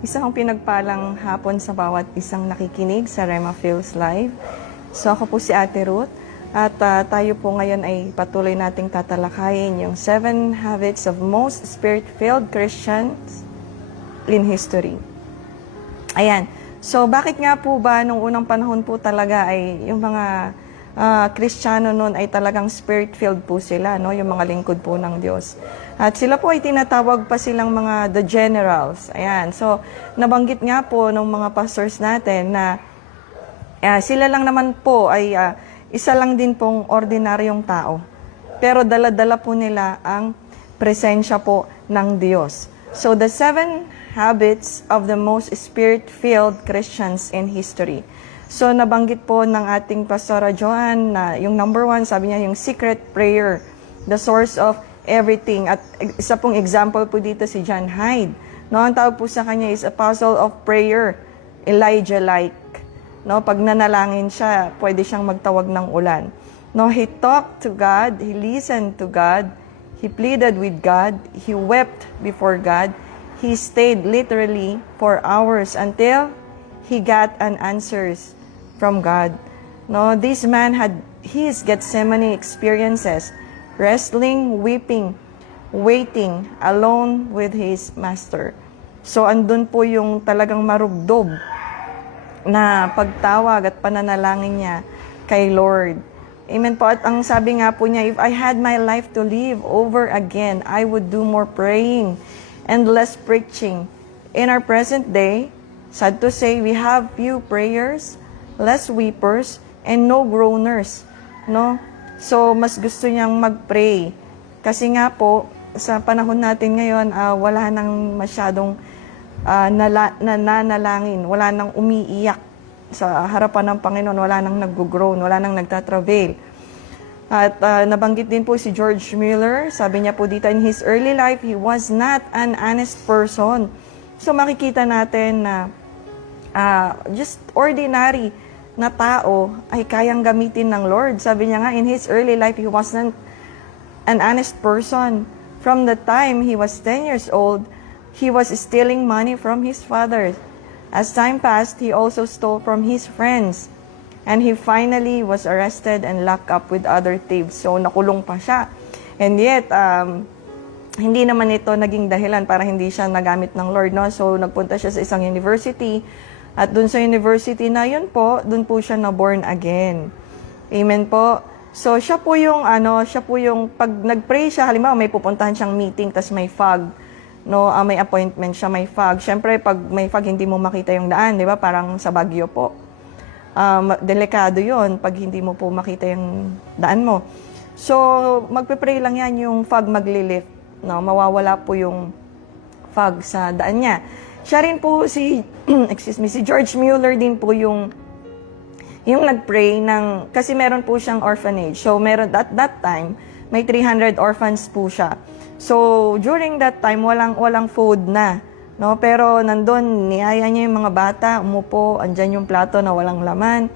Isang pinagpalang hapon sa bawat isang nakikinig sa Rema Feels Live. So ako po si Ate Ruth at tayo po ngayon ay patuloy nating tatalakayin yung 7 habits of most spirit-filled Christians in history. Ayan. So bakit nga po ba nung unang panahon po talaga ay yung mga Kristiyano noon ay talagang spirit-filled po sila, no? Yung mga lingkod po ng Diyos. At sila po ay tinatawag pa silang mga the generals. Ayan. So nabanggit nga po ng mga pastors natin na sila lang naman po ay isa lang din pong ordinaryong tao. Pero dala-dala po nila ang presensya po ng Diyos. So the 7 habits of the most spirit-filled Christians in history. So nabanggit po ng ating Pastora Joanne na yung number 1, sabi niya yung secret prayer, the source of everything. At isa pong example po dito si John Hyde. No, ang tawag po sa kanya is apostle of prayer, Elijah-like. No, pag nanalangin siya, pwede siyang magtawag ng ulan. No, he talked to God, he listened to God, he pleaded with God, he wept before God, he stayed literally for hours until he got an answers from God. No, this man had his Gethsemane experiences, wrestling, weeping, waiting alone with his master. So andun po yung talagang marugdob na pagtawag at pananalangin niya kay Lord. Amen po. At ang sabi nga po niya, if I had my life to live over again, I would do more praying and less preaching. In our present day, sad to say, we have few prayers, less weepers, and no groaners. No? So, mas gusto niyang mag-pray. Kasi nga po, sa panahon natin ngayon, wala nang masyadong nananalangin, wala nang umiiyak sa harapan ng Panginoon, wala nang nag-groan, wala nang nagtatravel. At nabanggit din po si George Mueller, sabi niya po dito, in his early life, he was not an honest person. So makikita natin na just ordinary na tao ay kayang gamitin ng Lord. Sabi niya nga, in his early life, he wasn't an honest person. From the time he was 10 years old, he was stealing money from his father. As time passed, he also stole from his friends. And he finally was arrested and locked up with other thieves. So, nakulong pa siya. And yet, hindi naman ito naging dahilan para hindi siya nagamit ng Lord, no? So, nagpunta siya sa isang university. At dun sa university na yun po, dun po siya na born again. Amen po. So, siya po yung, pag nag-pray siya, halimbawa may pupuntahan siyang meeting, tas may fog. No, may appointment siya, may fog. Siyempre, pag may fog, hindi mo makita yung daan, di ba? Parang sa Baguio po. Delikado yon pag hindi mo po makita yung daan mo. So, magpe-pray lang yan, yung fog maglilift. No, mawawala po yung fog sa daan niya. Siya rin po si, si George Mueller din po yung nag-pray ng, kasi meron po siyang orphanage. So, meron, at that time, may 300 orphans po siya. So, during that time, walang food na. No? Pero nandun, niyaya niya yung mga bata, umupo, andyan yung plato na walang laman.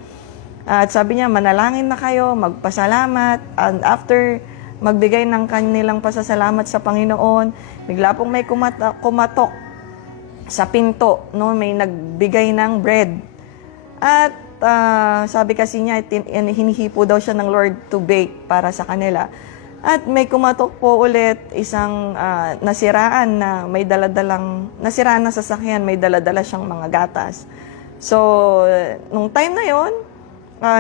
At sabi niya, manalangin na kayo, magpasalamat. And after magbigay ng kanilang pasasalamat sa Panginoon, bigla pong may kumatok sa pinto. No? May nagbigay ng bread. At sabi kasi niya, hinihipo daw siya ng Lord to bake para sa kanila. At may kumatok po ulit isang nasiraan na may nasiraan na sasakyan, may daladala siyang mga gatas. So, nung time na yon,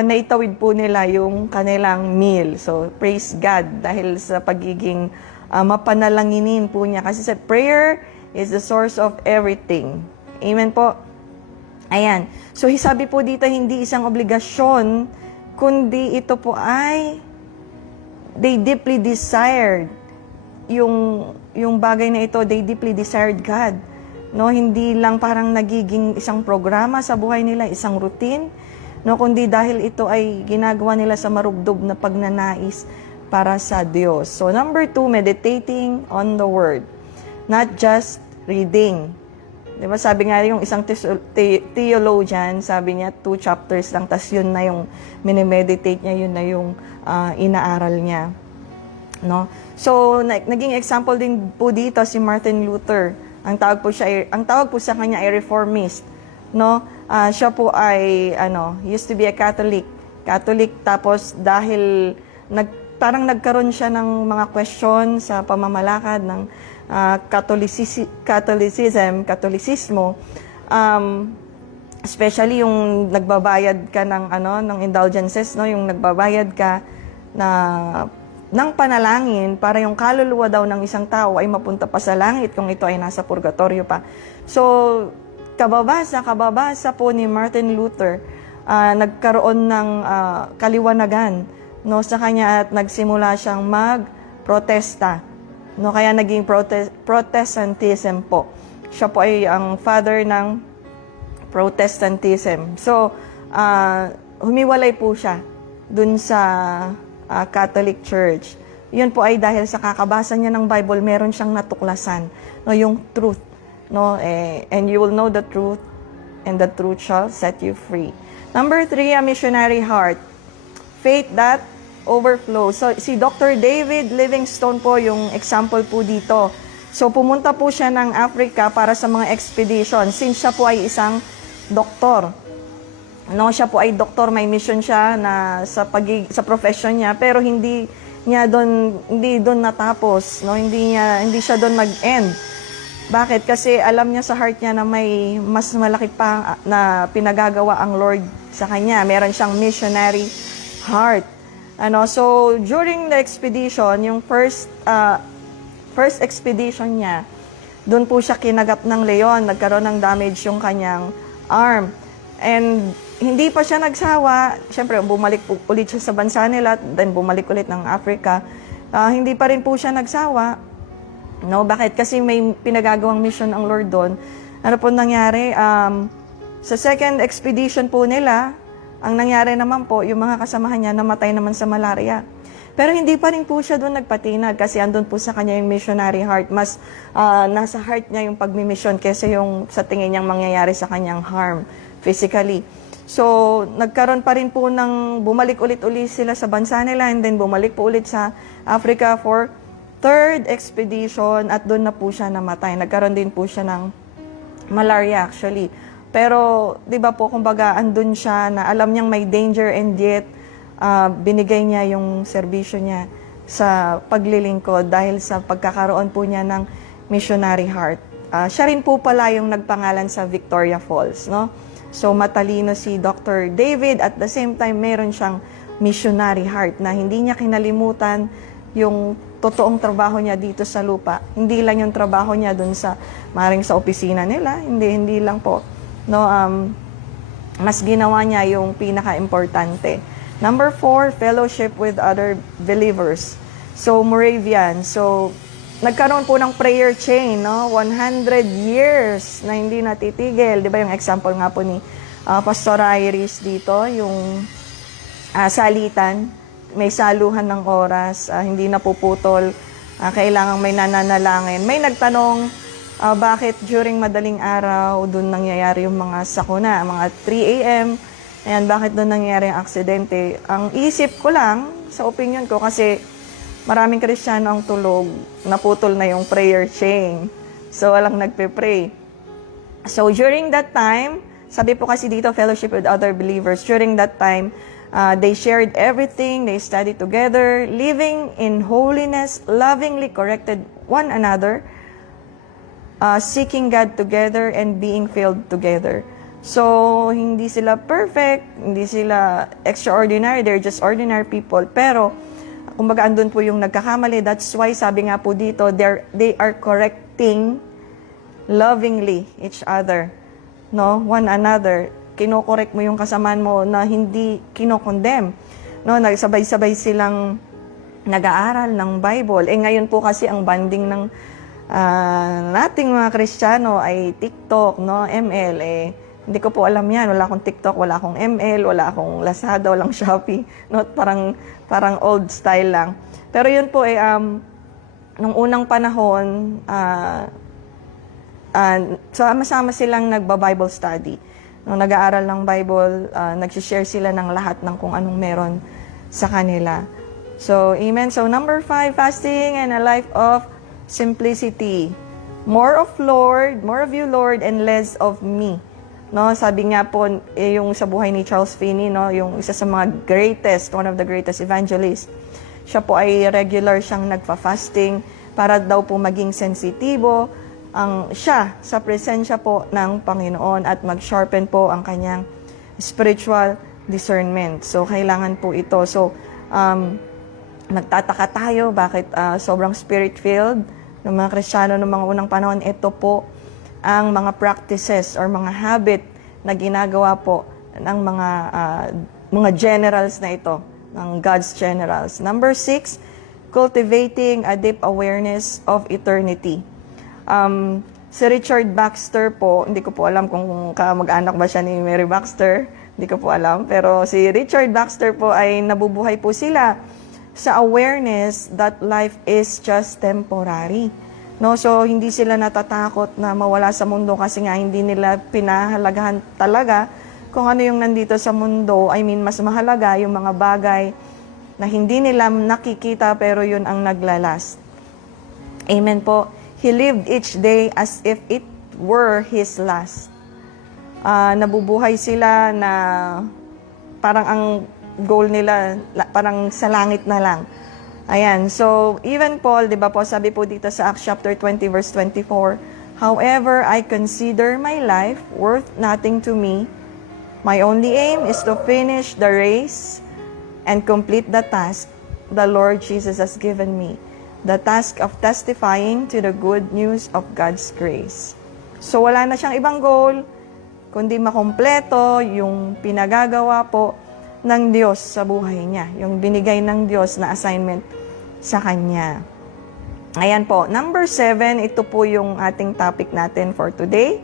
naitawid po nila yung kanilang meal. So, praise God dahil sa pagiging mapanalanginin po niya. Kasi sa prayer is the source of everything. Amen po. Ayan. So, sabi po dito, hindi isang obligasyon, kundi ito po ay they deeply desired yung bagay na ito, they deeply desired God. No, hindi lang parang nagiging isang programa sa buhay nila, isang routine, no, kundi dahil ito ay ginagawa nila sa marugdob na pagnanais para sa Diyos. So number 2, meditating on the word, not just reading. Di ba, sabi nga yung isang theologian, sabi niya 2 chapters lang, tas yun na yung minimeditate niya, yun na yung inaaral niya. No? So, naging example din po dito si Martin Luther. Ang tawag po sa kanya ay reformist, no? Siya po ay used to be a Catholic. Tapos dahil parang nagkaroon siya ng mga question sa pamamalakad ng Catholicismo, especially yung nagbabayad ka ng indulgences, no? Yung nagbabayad ka ng panalangin para yung kaluluwa daw ng isang tao ay mapunta pa sa langit kung ito ay nasa purgatorio pa. So, kababasa po ni Martin Luther, nagkaroon ng kaliwanagan, no, sa kanya at nagsimula siyang magprotesta. No, kaya naging Protestantism po. Siya po ay ang father ng Protestantism. So, humiwalay po siya dun sa Catholic Church. Yun po ay dahil sa kakabasa niya ng Bible, meron siyang natuklasan, no, yung truth, no, and you will know the truth, and the truth shall set you free. Number 3, a missionary heart, faith that overflows. So si Dr. David Livingstone po yung example po dito. So pumunta po siya ng Africa para sa mga expedition, since siya po ay isang doktor. No, siya po ay doktor, may mission siya na sa profession niya, pero hindi doon natapos, no? Hindi siya doon mag-end. Bakit? Kasi alam niya sa heart niya na may mas malaki pa na pinagagawa ang Lord sa kanya. Meron siyang missionary heart. So during the expedition, yung first expedition niya, doon po siya kinagat ng leon, nagkaroon ng damage yung kanyang arm. And hindi pa siya nagsawa. Siyempre, bumalik ulit siya sa bansa nila, then bumalik ulit ng Africa. Hindi pa rin po siya nagsawa. No, bakit? Kasi may pinagagawang mission ang Lord doon. Ano po nangyari? Sa second expedition po nila, ang nangyari naman po, yung mga kasamahan niya namatay naman sa malaria. Pero hindi pa rin po siya doon nagpatinag kasi andun po sa kanya yung missionary heart. Mas nasa heart niya yung pagmimission kaysa yung sa tingin niyang mangyayari sa kanyang harm physically. So, nagkaroon pa rin po bumalik ulit-ulit sila sa bansa nila, and then bumalik po ulit sa Africa for third expedition, at doon na po siya namatay. Nagkaroon din po siya ng malaria actually. Pero, di ba po, kumbaga, andun siya na alam niyang may danger, and yet, binigay niya yung serbisyo niya sa paglilingkod dahil sa pagkakaroon po niya ng missionary heart. Siya rin po pala yung nagpangalan sa Victoria Falls, no? So, matalino si Dr. David, at the same time, meron siyang missionary heart na hindi niya kinalimutan yung totoong trabaho niya dito sa lupa. Hindi lang yung trabaho niya dun maring sa opisina nila, hindi lang po. No, mas ginawa niya yung pinaka-importante. Number 4, fellowship with other believers. So, Moravian. So, nagkaroon po ng prayer chain, no? 100 years na hindi natitigil. Di ba yung example nga po ni Pastor Iris dito, yung salitan, may saluhan ng oras, hindi napuputol, kailangang may nananalangin. May nagtanong, bakit during madaling araw doon nangyayari yung mga sakuna, mga 3 a.m., ayan, bakit doon nangyayari ang aksidente? Ang isip ko lang, sa opinion ko, kasi maraming Kristiyano ang tulog, naputol na yung prayer chain. So, walang nagpe-pray. So, during that time, sabi po kasi dito, fellowship with other believers, during that time, they shared everything, they studied together, living in holiness, lovingly corrected one another, seeking God together, and being filled together. So, hindi sila perfect, hindi sila extraordinary, they're just ordinary people, pero, kumbaga andun po yung nagkakamali. That's why sabi nga po dito, they are correcting lovingly each other, no, one another. Kino-correct mo yung kasamaan mo na hindi kino-condemn, no, nagsabay-sabay silang nag-aaral ng Bible. Ngayon po kasi ang banding ng nating mga Kristiyano ay TikTok, no, ML. Hindi ko po alam yan. Wala akong TikTok, wala akong ML, wala akong Lazada, walang Shopee. No? Parang old style lang. Pero yun po, nung unang panahon, sama-sama silang nagba-Bible study. Nung nag-aaral ng Bible, nag-share sila ng lahat ng kung anong meron sa kanila. So, amen. So, number 5, fasting and a life of simplicity. More of you, Lord, and less of me. No, sabi nga po yung sa buhay ni Charles Finney, no, yung isa sa mga one of the greatest evangelists. Siya po ay regular siyang nagfa-fasting para daw po maging sensitibo siya sa presensya po ng Panginoon at mag-sharpen po ang kanyang spiritual discernment. So, kailangan po ito. So, nagtataka tayo bakit sobrang spirit-filled ng mga Kristiyano ng mga unang panahon. Ito po ang mga practices or mga habit na ginagawa po ng mga generals na ito, ng God's generals. Number 6, cultivating a deep awareness of eternity. Si Richard Baxter po, hindi ko po alam kung kamag-anak ba siya ni Mary Baxter, hindi ko po alam, pero si Richard Baxter po ay nabubuhay po sila sa awareness that life is just temporary. No, so hindi sila natatakot na mawala sa mundo kasi nga hindi nila pinahalagahan talaga kung ano yung nandito sa mundo. I mean, mas mahalaga yung mga bagay na hindi nila nakikita pero yun ang naglalast. Amen po. He lived each day as if it were his last. Nabubuhay sila na parang ang goal nila parang sa langit na lang. Ayan, so even Paul, di ba po, sabi po dito sa Acts chapter 20 verse 24, however, I consider my life worth nothing to me. My only aim is to finish the race and complete the task the Lord Jesus has given me, the task of testifying to the good news of God's grace. So wala na siyang ibang goal, kundi makompleto yung pinagagawa po ng Diyos sa buhay niya, yung binigay ng Diyos na assignment sa Kanya. Ayan po. Number 7, ito po yung ating topic natin for today.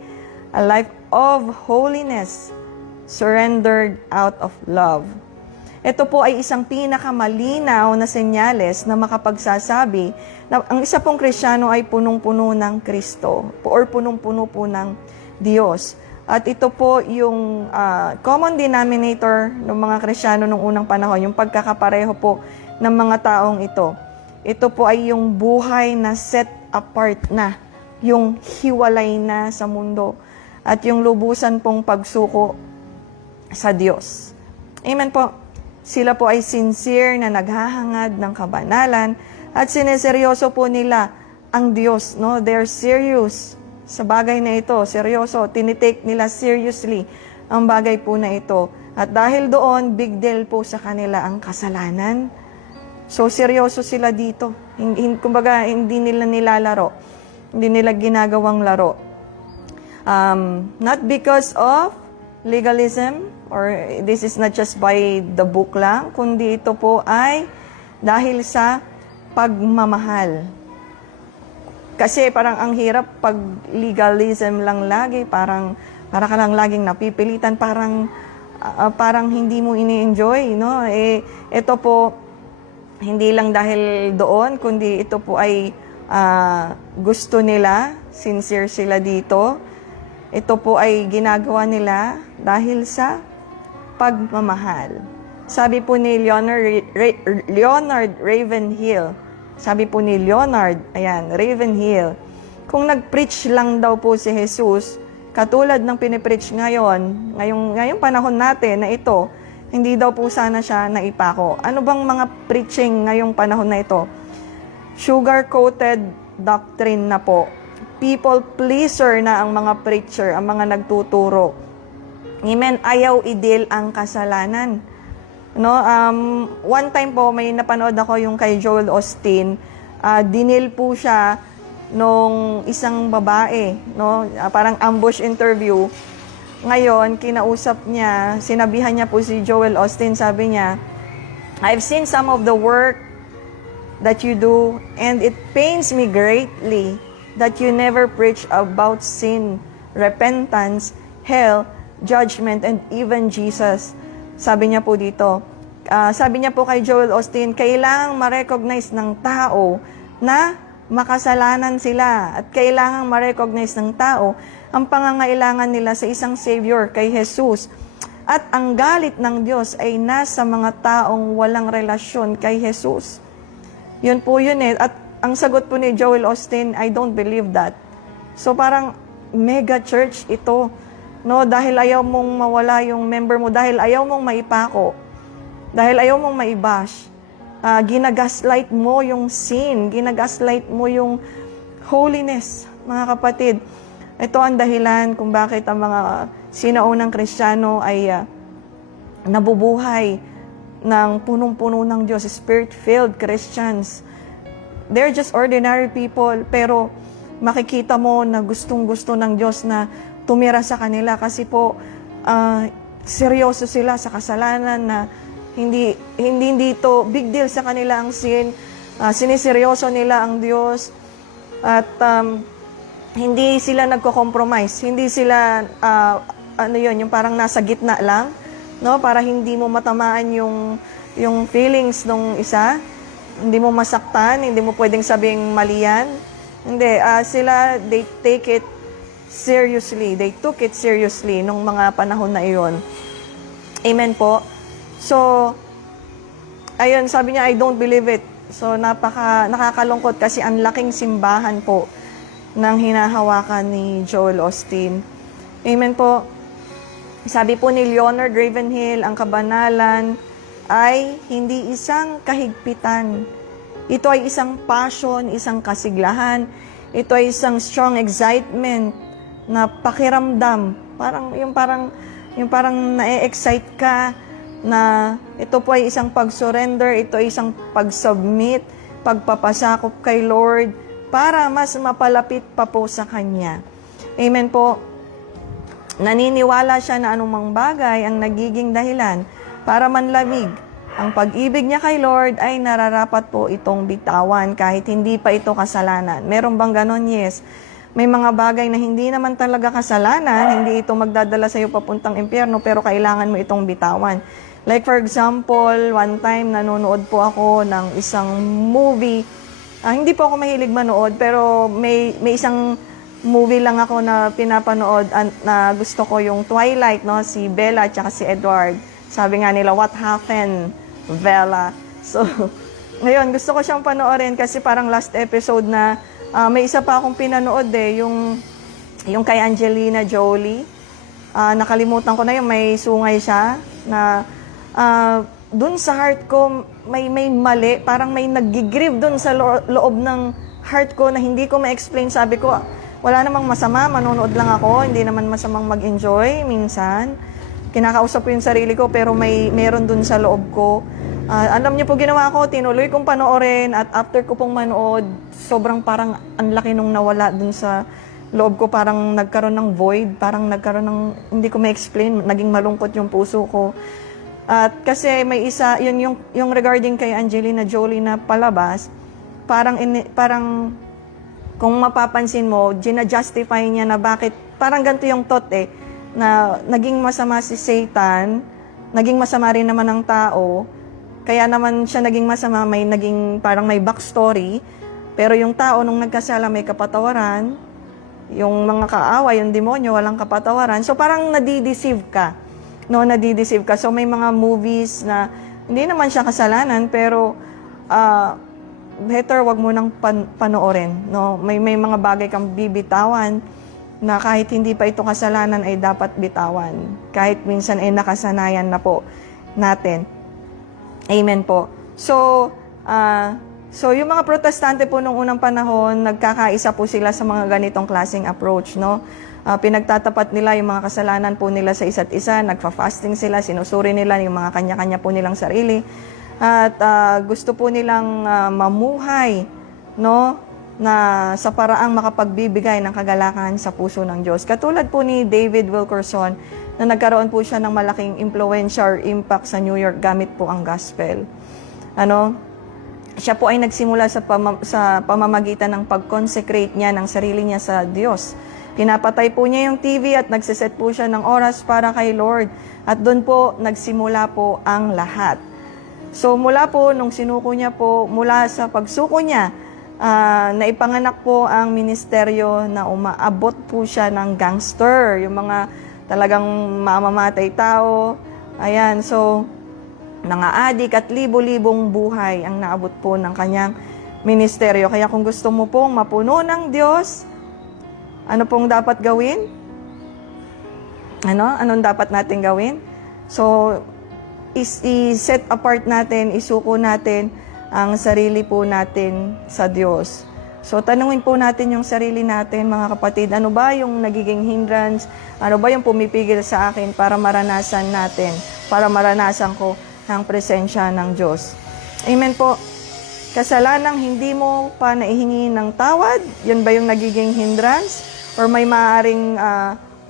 A life of holiness, surrendered out of love. Ito po ay isang pinakamalinaw na senyales na makapagsasabi na ang isa pong Kristiyano ay punong-puno ng Kristo or punong-puno po ng Diyos. At ito po yung common denominator ng mga Kristiyano nung unang panahon, yung pagkakapareho po ng mga taong ito. Ito po ay yung buhay na set apart na, yung hiwalay na sa mundo, at yung lubusan pong pagsuko sa Diyos. Amen po. Sila po ay sincere na naghahangad ng kabanalan at sineseryoso po nila ang Diyos. No? They're serious sa bagay na ito, seryoso, tinitake nila seriously ang bagay po na ito. At dahil doon, big deal po sa kanila ang kasalanan. So, seryoso sila dito. Kumbaga, hindi nila nilalaro. Hindi nila ginagawang laro. Not because of legalism, or this is not just by the book lang, kundi ito po ay dahil sa pagmamahal. Kasi parang ang hirap pag legalism lang lagi, para ka lang laging napipilitan, parang hindi mo ini-enjoy, no? Ito po hindi lang dahil doon, kundi ito po ay gusto nila, sincere sila dito. Ito po ay ginagawa nila dahil sa pagmamahal. Sabi po ni Leonard Ravenhill, Ravenhill, kung nag-preach lang daw po si Jesus, katulad ng pinipreach ngayong panahon natin na ito, hindi daw po sana siya naipako. Ano bang mga preaching ngayong panahon na ito? Sugar-coated doctrine na po. People pleaser na ang mga preacher, ang mga nagtuturo. Amen, ayaw i-deal ang kasalanan. No, one time po may napanood ako yung kay Joel Osteen. Dinil po siya nung isang babae, no? Parang ambush interview. Ngayon, kinausap niya, sinabihan niya po si Joel Osteen, sabi niya, I've seen some of the work that you do and it pains me greatly that you never preach about sin, repentance, hell, judgment, and even Jesus. Sabi niya po dito, sabi niya po kay Joel Osteen, kailangang ma-recognize ng tao na makasalanan sila at kailangang ma-recognize ng tao ang pangangailangan nila sa isang Savior, kay Jesus. At ang galit ng Diyos ay nasa mga taong walang relasyon kay Jesus. Yun po yun eh. At ang sagot po ni Joel Osteen, I don't believe that. So parang mega church ito, no? Dahil ayaw mong mawala yung member mo, dahil ayaw mong maipako, dahil ayaw mong maibash, ginagaslight mo yung sin, ginagaslight mo yung holiness, mga kapatid. Ito ang dahilan kung bakit ang mga sinaunang Kristiyano ay nabubuhay ng punong-puno ng Diyos, Spirit-filled Christians. They're just ordinary people, pero makikita mo na gustong-gusto ng Diyos na tumira sa kanila kasi po seryoso sila sa kasalanan, na hindi dito big deal sa kanila ang sin. Siniseryoso nila ang Diyos, at hindi sila nagko-compromise, hindi sila yung parang nasa gitna lang, no, para hindi mo matamaan yung feelings ng isa, hindi mo masaktan, hindi mo pwedeng sabing mali yan. Hindi, sila, they take it seriously. They took it seriously nung mga panahon na iyon. Amen po. So, ayun, sabi niya, I don't believe it. So, nakakalungkot kasi ang laking simbahan po ng hinahawakan ni Joel Osteen. Amen po. Sabi po ni Leonard Ravenhill, ang kabanalan ay hindi isang kahigpitan. Ito ay isang passion, isang kasiglahan. Ito ay isang strong excitement na pakiramdam. Parang na-excite ka na ito po ay isang pag-surrender, ito ay isang pag-submit, pagpapasakop kay Lord para mas mapalapit pa po sa Kanya. Amen po. Naniniwala siya na anumang bagay ang nagiging dahilan para manlamig ang pag-ibig niya kay Lord ay nararapat po itong bitawan kahit hindi pa ito kasalanan. Meron bang ganon? Yes. May mga bagay na hindi naman talaga kasalanan, hindi ito magdadala sa iyo papuntang impyerno, pero kailangan mo itong bitawan. Like for example, one time nanonood po ako ng isang movie. Hindi po ako mahilig manood, pero may isang movie lang ako na pinapanood na gusto ko, yung Twilight, no? Si Bella at si Edward. Sabi nga nila, what happened, Bella? So, ngayon, gusto ko siyang panoorin kasi parang last episode na may isa pa akong pinanood yung kay Angelina Jolie. Nakalimutan ko na yung may sungay siya na dun sa heart ko may mali, parang may nag-grieve dun sa loob ng heart ko na hindi ko ma-explain. Sabi ko, wala namang masama, manonood lang ako, hindi naman masamang mag-enjoy minsan. Kinakausap ko yung sarili ko, pero meron dun sa loob ko. Alam niyo po, ginawa ko, tinuloy kong panoorin, at after ko pong manood, sobrang parang ang laki nung nawala dun sa loob ko, parang nagkaroon ng void, parang nagkaroon ng, hindi ko ma-explain, naging malungkot yung puso ko. At kasi may isa, yung regarding kay Angelina Jolie na palabas, parang kung mapapansin mo, gina-justify niya na bakit, parang ganito yung thought na naging masama si Satan, naging masama rin naman ang tao, kaya naman siya naging masama, parang may backstory, pero yung tao nung nagkasala may kapatawaran, yung mga kaaway, yung demonyo, walang kapatawaran, so parang nadideceive ka, no, nadideceive ka. So may mga movies na hindi naman siya kasalanan, pero better wag mo nang panoorin, no? May mga bagay kang bibitawan na kahit hindi pa ito kasalanan ay dapat bitawan. Kahit minsan ay nakasanayan na po natin. Amen po. So yung mga protestante po nung unang panahon, nagkakaisa po sila sa mga ganitong klaseng approach, no? Pinagtatapat nila yung mga kasalanan po nila sa isa't isa, nagfa-fasting sila, sinusuri nila yung mga kanya-kanya po nilang sarili. At gusto po nilang mamuhay, no, na sa paraang makapagbibigay ng kagalakan sa puso ng Diyos. Katulad po ni David Wilkerson, na nagkaroon po siya ng malaking impluensya or impact sa New York gamit po ang gospel. Siya po ay nagsimula sa pamamagitan ng pag-consecrate niya ng sarili niya sa Diyos. Pinapatay po niya yung TV at nagsiset po siya ng oras para kay Lord. At doon po nagsimula po ang lahat. So mula po, nung sinuko niya po, mula sa pagsuko niya, naipanganak po ang ministeryo na umaabot po siya ng gangster, yung mga talagang mamamatay tao. Ayan, so mga adik at libo-libong buhay ang naabot po ng kanyang ministeryo. Kaya kung gusto mo pong mapuno ng Diyos, Ano pong dapat gawin? Anong dapat natin gawin? So, i-set apart natin, isuko natin ang sarili po natin sa Diyos. So, tanungin po natin yung sarili natin, mga kapatid, ano ba yung nagiging hindrance? Ano ba yung pumipigil sa akin para maranasan natin, para maranasan ko ang presensya ng Diyos? Amen po. Kasalanang hindi mo pa naihingi ng tawad, yun ba yung nagiging hindrance? Or may maaring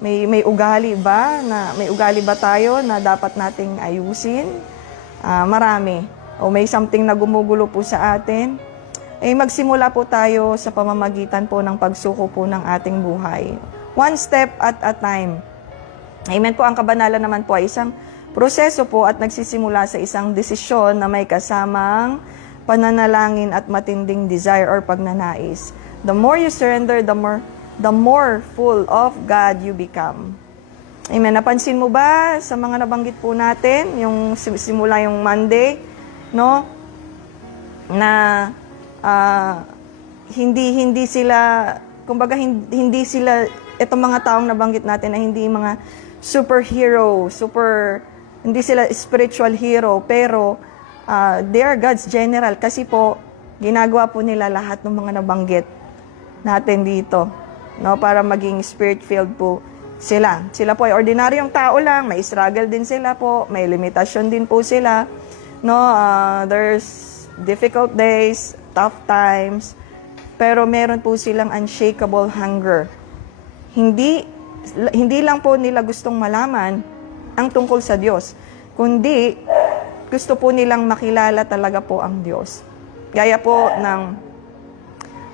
may ugali ba tayo na dapat nating ayusin? Marami. O may something na gumugulo po sa atin. Magsimula po tayo sa pamamagitan po ng pagsuko po ng ating buhay. One step at a time. Amen po. Ang kabanalan naman po ay isang proseso po at nagsisimula sa isang desisyon na may kasamang pananalangin at matinding desire or pagnanais. The more you surrender, the more full of God you become. Amen. Napansin mo ba sa mga nabanggit po natin, yung simula yung Monday, no? Na hindi sila, kumbaga hindi sila, itong mga taong nabanggit natin na hindi mga superhero, hindi sila spiritual hero, pero they are God's general kasi po ginagawa po nila lahat ng mga nabanggit natin dito, no, para maging spirit-filled po sila. Sila po ay ordinaryong tao lang, may struggle din sila po, may limitasyon din po sila, no, there's difficult days, tough times, pero meron po silang unshakable hunger. Hindi lang po nila gustong malaman ang tungkol sa Diyos, kundi gusto po nilang makilala talaga po ang Diyos. Gaya po ng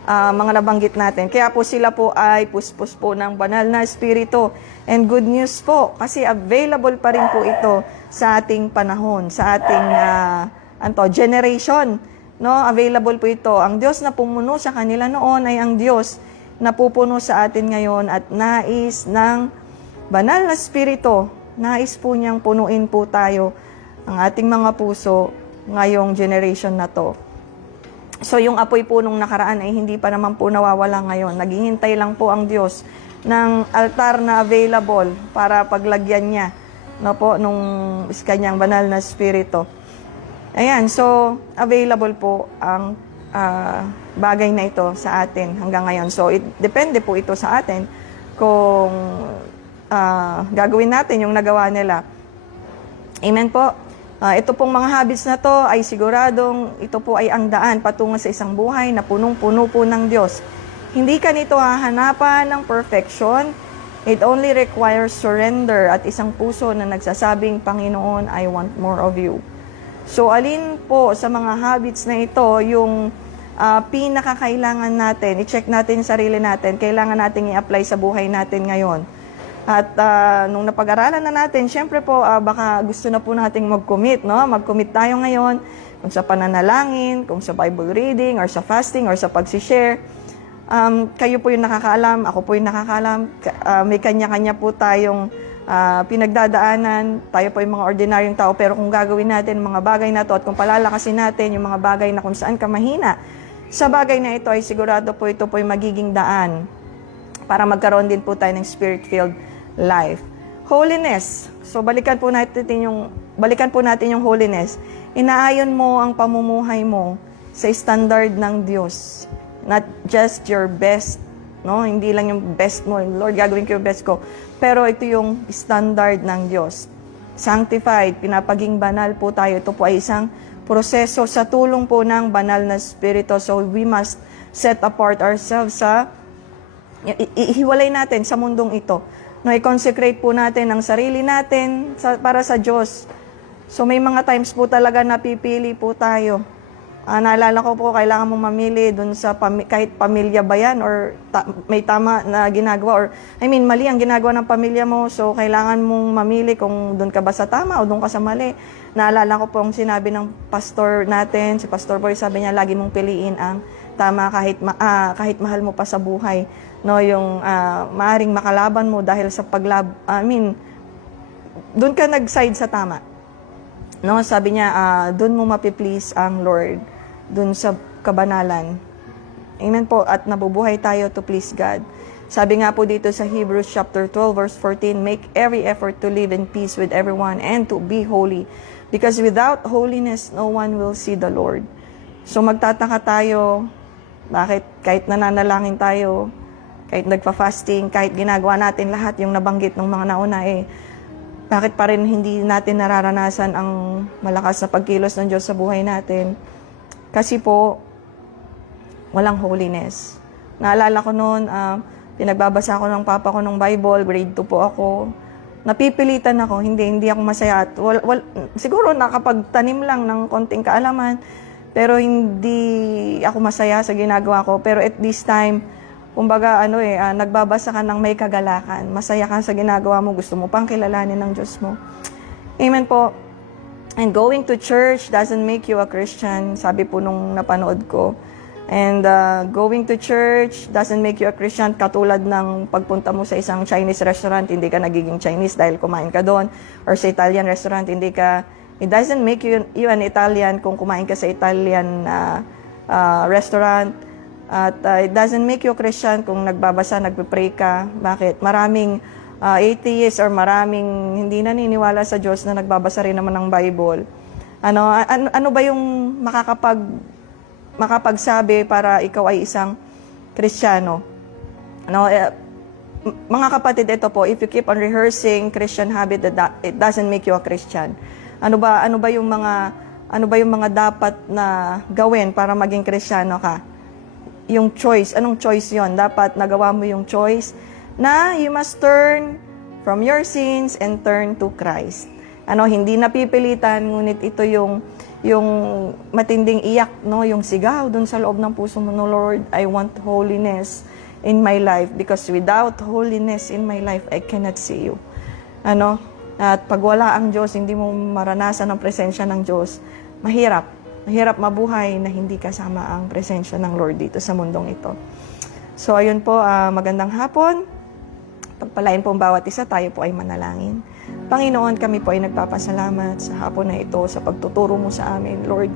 mga nabanggit natin. Kaya po sila po ay puspos po ng banal na espiritu. And good news po, kasi available pa rin po ito sa ating panahon, sa ating generation. No, available po ito. Ang Diyos na pumuno sa kanila noon ay ang Diyos na pupuno sa atin ngayon at nais ng banal na espiritu. Nais po niyang punuin po tayo, ang ating mga puso ngayong generation na to. So yung apoy po nung nakaraan ay hindi pa naman po nawawala ngayon. Naghihintay lang po ang Diyos ng altar na available para paglagyan niya, no po, nung kanyang banal na espiritu. Ayan, so available po ang bagay na ito sa atin hanggang ngayon. So depende po ito sa atin kung gagawin natin yung nagawa nila. Amen po. Ito pong mga habits na to ay siguradong ito po ay ang daan patungo sa isang buhay na punong-puno po ng Diyos. Hindi ka nito hahanapan ng perfection. It only requires surrender at isang puso na nagsasabing, Panginoon, I want more of you. So, alin po sa mga habits na ito yung pinakakailangan natin, i-check natin yung sarili natin, kailangan natin i-apply sa buhay natin ngayon. At nung napag-aralan na natin, syempre po, baka gusto na po nating mag-commit, no? Mag-commit tayo ngayon kung sa pananalangin, kung sa Bible reading, or sa fasting, or sa pag-share. Kayo po yung nakakaalam, ako po yung nakakaalam. May kanya-kanya po tayong pinagdadaanan. Tayo po yung mga ordinaryong tao, pero kung gagawin natin mga bagay na to at kung palalakasin natin yung mga bagay na kung saan ka mahina, sa bagay na ito ay sigurado po ito po yung magiging daan para magkaroon din po tayo ng spirit-filled life. Holiness. So balikan po natin yung holiness. Inaayon mo ang pamumuhay mo sa standard ng Diyos. Not just your best, no? Hindi lang yung best mo, Lord, gagawin ko yung best ko. Pero ito yung standard ng Diyos. Sanctified, pinapaging banal po tayo. Ito po ay isang proseso sa tulong po ng banal na Espiritu. So we must set apart ourselves ihiwalay natin sa mundong ito. No, i-consecrate po natin ang sarili natin para sa Diyos. So may mga times po talaga napipili po tayo. Naalala ko po, kailangan mong mamili dun sa kahit pamilya ba yan or may tama na ginagawa or mali ang ginagawa ng pamilya mo. So kailangan mong mamili kung dun ka ba sa tama o dun ka sa mali. Naalala ko po ang sinabi ng pastor natin, si Pastor Boy, sabi niya, lagi mong piliin ang tama kahit mahal mo pa sa buhay. No, yung maaring makalaban mo dahil sa doon ka nag-side sa tama. No, sabi niya, doon mo mapiplease ang Lord, doon sa kabanalan. Amen po, at nabubuhay tayo to please God. Sabi nga po dito sa Hebrews chapter 12 verse 14, make every effort to live in peace with everyone and to be holy. Because without holiness, no one will see the Lord. So magtataka tayo, bakit kahit nananalangin tayo, kahit nagpa-fasting, kahit ginagawa natin lahat yung nabanggit ng mga nauna, bakit pa rin hindi natin nararanasan ang malakas na pagkilos ng Diyos sa buhay natin? Kasi po, walang holiness. Naalala ko noon, pinagbabasa ko ng papa ko ng Bible, grade 2 po ako. Napipilitan ako, hindi ako masaya. At siguro nakapagtanim lang ng konting kaalaman, pero hindi ako masaya sa ginagawa ko. Pero at this time, kumbaga, nagbabasa ka ng may kagalakan. Masaya ka sa ginagawa mo, gusto mo pang kilalanin ng Diyos mo. Amen po. And going to church doesn't make you a Christian, sabi po nung napanood ko. And going to church doesn't make you a Christian, katulad ng pagpunta mo sa isang Chinese restaurant, hindi ka nagiging Chinese dahil kumain ka doon, or sa Italian restaurant, it doesn't make you an Italian kung kumain ka sa Italian restaurant, at it doesn't make you a Christian kung nagbabasa, nagpe-pray ka. Bakit? Maraming atheists or maraming hindi naniniwala sa Diyos na nagbabasa rin naman ng Bible. Ano ba yung makapagsabi para ikaw ay isang Kristiyano? Mga kapatid, ito po, if you keep on rehearsing Christian habit, it doesn't make you a Christian. Ano ba yung mga dapat na gawin para maging Kristiyano ka? Yung choice, anong choice yon? Dapat nagawa mo yung choice na you must turn from your sins and turn to Christ. Hindi napipilitan, ngunit ito yung matinding iyak, yung sigaw dun sa loob ng puso mo, no, Lord, I want holiness in my life, because without holiness in my life, I cannot see you. At pag wala ang Diyos, hindi mo maranasan ang presensya ng Diyos, mahirap mabuhay na hindi kasama ang presensya ng Lord dito sa mundong ito. So, ayun po, magandang hapon. Pagpalain po ang bawat isa, tayo po ay manalangin. Panginoon, kami po ay nagpapasalamat sa hapon na ito, sa pagtuturo mo sa amin. Lord,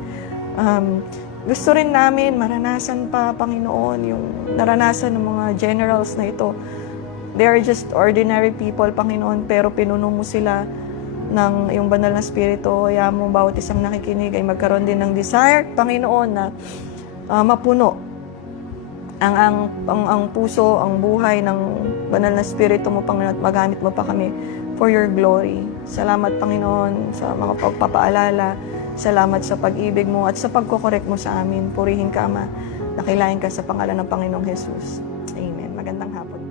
gusto rin namin maranasan pa, Panginoon, yung naranasan ng mga generals na ito. They are just ordinary people, Panginoon, pero pinuno mo sila ng iyong banal na spirito. Kaya mo bawat isang nakikinig ay magkaroon din ng desire, Panginoon, na mapuno ang puso, ang buhay ng banal na spirito mo, Panginoon, at magamit mo pa kami for your glory. Salamat, Panginoon, sa mga pagpapaalala. Salamat sa pag-ibig mo at sa pagkokorek mo sa amin. Purihin ka, Ama. Nakilain ka sa pangalan ng Panginoong Jesus. Amen. Magandang hapon.